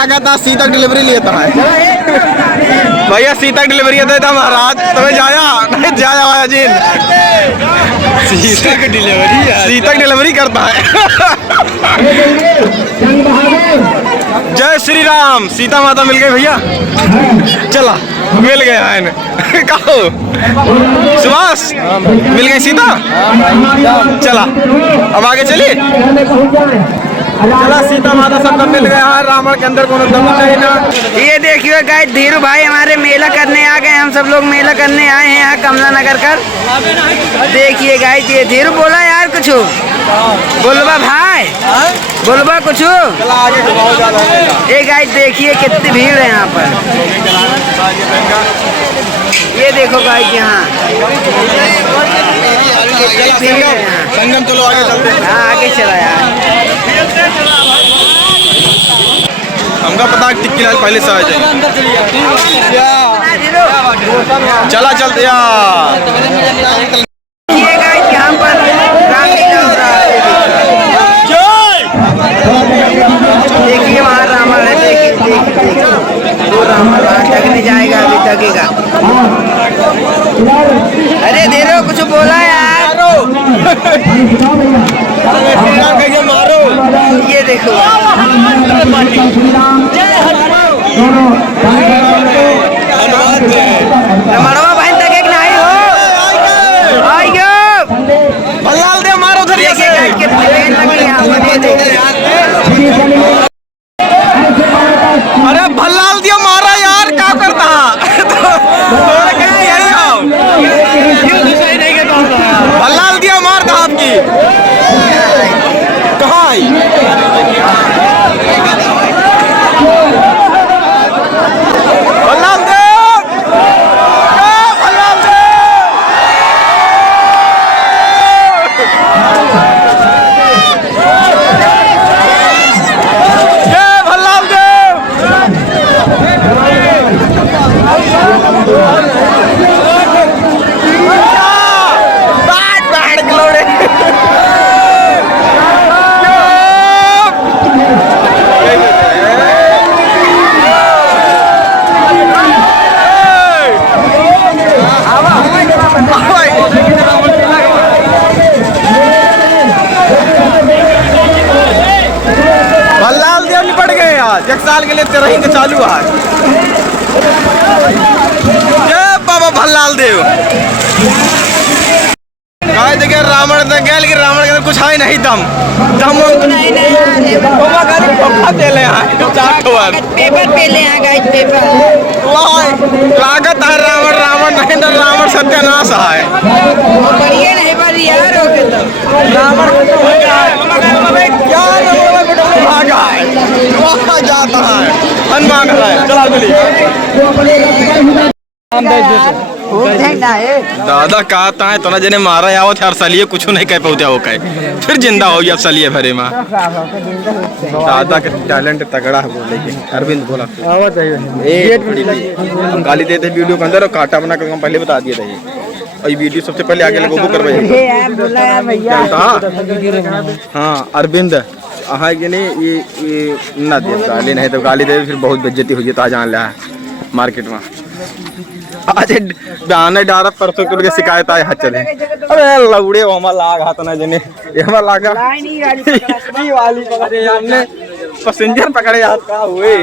क्या कहता सीता डिलीवरी लेता है भैया, सीता डिलीवरी देता महाराज, तुम्हें जाया नहीं जाया आया जी, सीता की डिलीवरी करता है। जय श्री राम, सीता माता मिल गई भैया, चला मिल गया है कहो सुभाष, मिल गई सीता, चला अब आगे चलिए। चला सीता माता सबका मिल गया है, रावण के अंदर कोनो दम नहीं ना। ये देखिए गाइस, धीरू भाई हमारे मेला करने आ गए, हम सब लोग मेला करने आए हैं यहाँ कमला नगर कर। देखिए गाइस, ये धीरू बोला यार कुछ बोलबा भाई, बोलबा कुछ। ये गाइस देखिए कितनी भीड़ है यहाँ पर, ये देखो गाइस यहाँ संगम, चलो आगे चलते हैं। हाँ आगे चला यार, हमका पता टिक्की लाल पहले से आ जाए, चला चलते यार। ये गाइस यहाँ पर रामलीला हो रहा है, देखिए वहाँ रावण है, देखिए वो रावण वहाँ तकने जाएगा, अभी तकेगा। अरे देरो कुछ बोला यार, मारो, ये देखो मड़वा बहन तक एक नहीं हो, आइयो भल्लाल दे मारो उधर से। कितनी बहन लगी यहाँ पर, ये देखो। अरे भल्लाल दिया मारा यार, क्या करता भल्लाल दिया मारता आपकी कहाँ आई? भल्लाल दे, भल्लाल दे, भल्लाल दे। भल्लाल देव निपट गए आज, एक साल के लिए तेरा ही चालू है। जय बाबा भल्लाल देव। गाय देखिए रावण तक गया, लेकिन रावण के अंदर कुछ है नहीं, दम पेपर पे ले गाइस, पेपर लागत है रावण रावण नहीं ना, रावण सत्यानाश है। बढ़िया नहीं बड़ी यार, ओके तो रावण भागा है, वहाँ जाता है, हनुमान है, चला चलिए। दादा कहता है तो ना जने मारा आवत हर सालिए कुछ नहीं कह पाते हो कहे, फिर जिंदा हो गया सालिए भरे माँ। दादा का टैलेंट तगड़ा है बोले कि अरविंद बोला गाली देते वीडियो के अंदर और काटा बना कर पहले बता दिए थे, और ये वीडियो सबसे पहले आगे लोगों को करवाइए। हाँ अरविंद हाँ कि नहीं, ये ना दे गाली, नहीं तो गाली दे फिर बहुत बेइज्जती हुई है जान लिया मार्केट में। आज बयाने डारा परसों के शिकायत आए हाथ चले, अरे लौड़े हमारा लाग हाथ ना जने, ये हमारा लागा वाली पकड़े हमने पैसेंजर पकड़े हाथ का हुए।